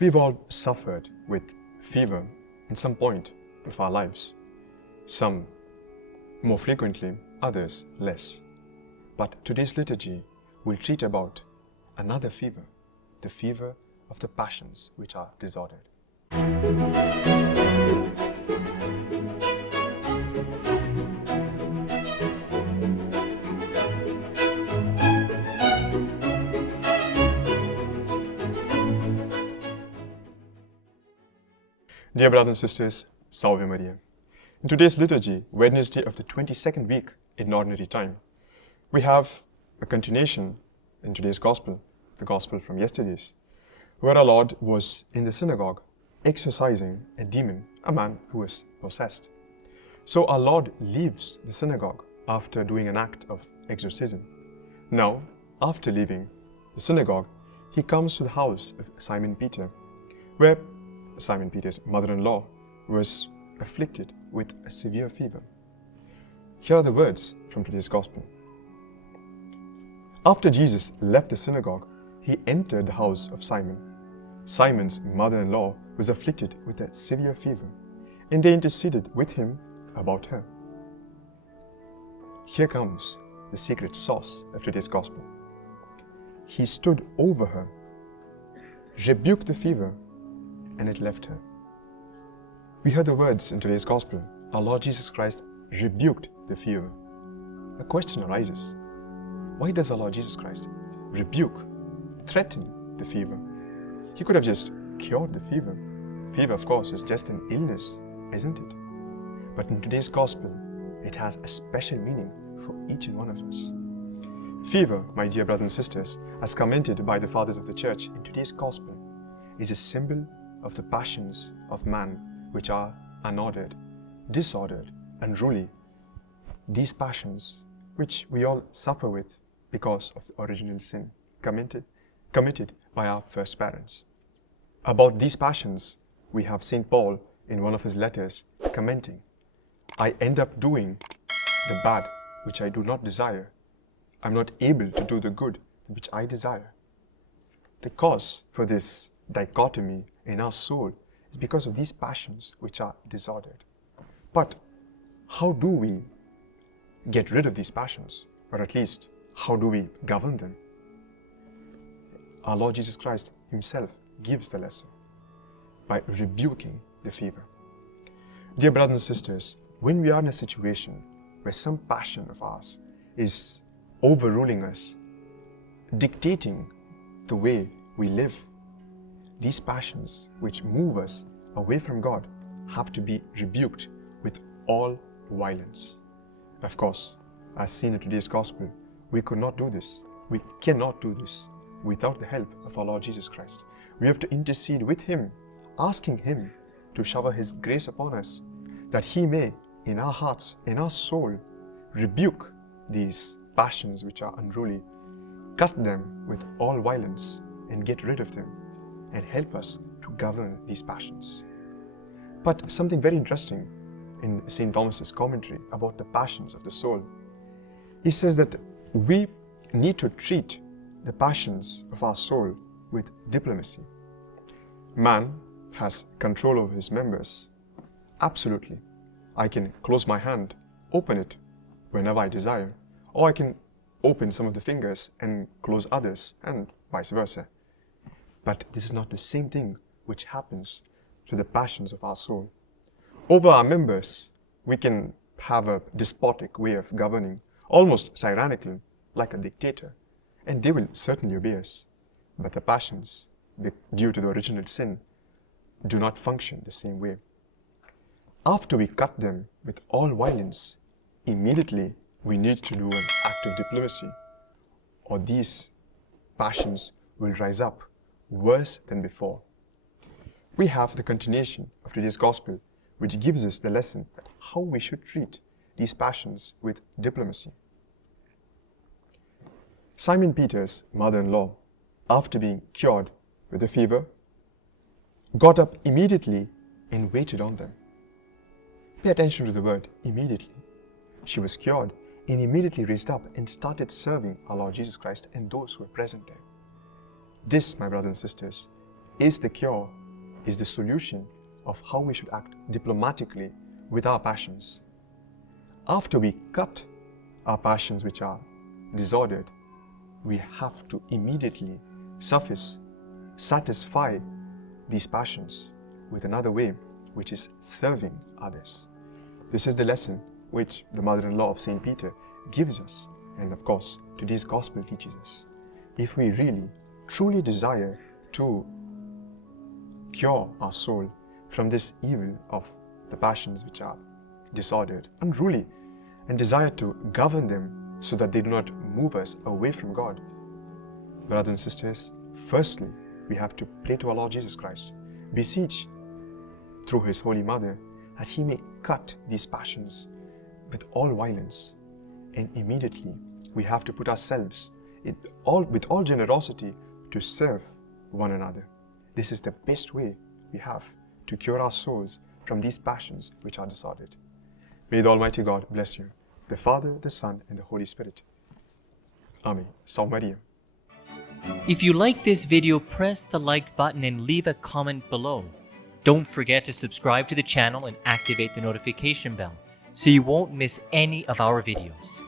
We've all suffered with fever in some point of our lives. Some more frequently, others less. But today's liturgy will treat about another fever, the fever of the passions which are disordered. Dear brothers and sisters, Salve Maria. In today's liturgy, Wednesday of the 22nd week in Ordinary Time, we have a continuation in today's Gospel, the Gospel from yesterday's, where our Lord was in the synagogue exorcising a demon, a man who was possessed. So our Lord leaves the synagogue after doing an act of exorcism. Now, after leaving the synagogue, he comes to the house of Simon Peter, where Simon Peter's mother-in-law was afflicted with a severe fever. Here are the words from today's Gospel. After Jesus left the synagogue, he entered the house of Simon. Simon's mother-in-law was afflicted with a severe fever, and they interceded with him about her. Here comes the secret sauce of today's Gospel. He stood over her, rebuked the fever, and it left her. We heard the words in today's Gospel. Our Lord Jesus Christ rebuked the fever. A question arises. Why does our Lord Jesus Christ rebuke, threaten the fever? He could have just cured the fever. Fever, of course, is just an illness, isn't it? But in today's Gospel, it has a special meaning for each and one of us. Fever, my dear brothers and sisters, as commented by the Fathers of the Church in today's Gospel, is a symbol of the passions of man, which are unordered, disordered, unruly. These passions, which we all suffer with because of the original sin committed by our first parents. About these passions, we have St. Paul in one of his letters commenting, I end up doing the bad which I do not desire. I'm not able to do the good which I desire. The cause for this dichotomy in our soul is because of these passions which are disordered. But how do we get rid of these passions? Or at least, how do we govern them? Our Lord Jesus Christ himself gives the lesson by rebuking the fever. Dear brothers and sisters, when we are in a situation where some passion of ours is overruling us, dictating the way we live, these passions which move us away from God have to be rebuked with all violence. Of course, as seen in today's Gospel, we could not do this. We cannot do this without the help of our Lord Jesus Christ. We have to intercede with Him, asking Him to shower His grace upon us, that He may, in our hearts, in our soul, rebuke these passions which are unruly, cut them with all violence, and get rid of them, and help us to govern these passions. But something very interesting in St. Thomas's commentary about the passions of the soul, he says that we need to treat the passions of our soul with diplomacy. Man has control over his members. Absolutely. I can close my hand, open it whenever I desire, or I can open some of the fingers and close others, and vice versa. But this is not the same thing which happens to the passions of our soul. Over our members, we can have a despotic way of governing, almost tyrannical, like a dictator, and they will certainly obey us. But the passions, due to the original sin, do not function the same way. After we cut them with all violence, immediately we need to do an act of diplomacy, or these passions will rise up worse than before. We have the continuation of today's Gospel, which gives us the lesson that how we should treat these passions with diplomacy. Simon Peter's mother-in-law, after being cured with a fever, got up immediately and waited on them. Pay attention to the word immediately. She was cured and immediately raised up and started serving our Lord Jesus Christ and those who were present there. This, my brothers and sisters, is the cure, is the solution of how we should act diplomatically with our passions. After we cut our passions which are disordered, we have to immediately satisfy these passions with another way, which is serving others. This is the lesson which the mother-in-law of St. Peter gives us, and of course today's gospel teaches us. If we really, truly desire to cure our soul from this evil of the passions which are disordered, unruly, and desire to govern them so that they do not move us away from God, brothers and sisters, firstly, we have to pray to our Lord Jesus Christ, beseech through His Holy Mother that He may cut these passions with all violence, and immediately we have to put ourselves with all generosity to serve one another. This is the best way we have to cure our souls from these passions which are disordered. May the Almighty God bless you, the Father, the Son, and the Holy Spirit. Amen. Salve Maria. If you like this video, press the like button and leave a comment below. Don't forget to subscribe to the channel and activate the notification bell so you won't miss any of our videos.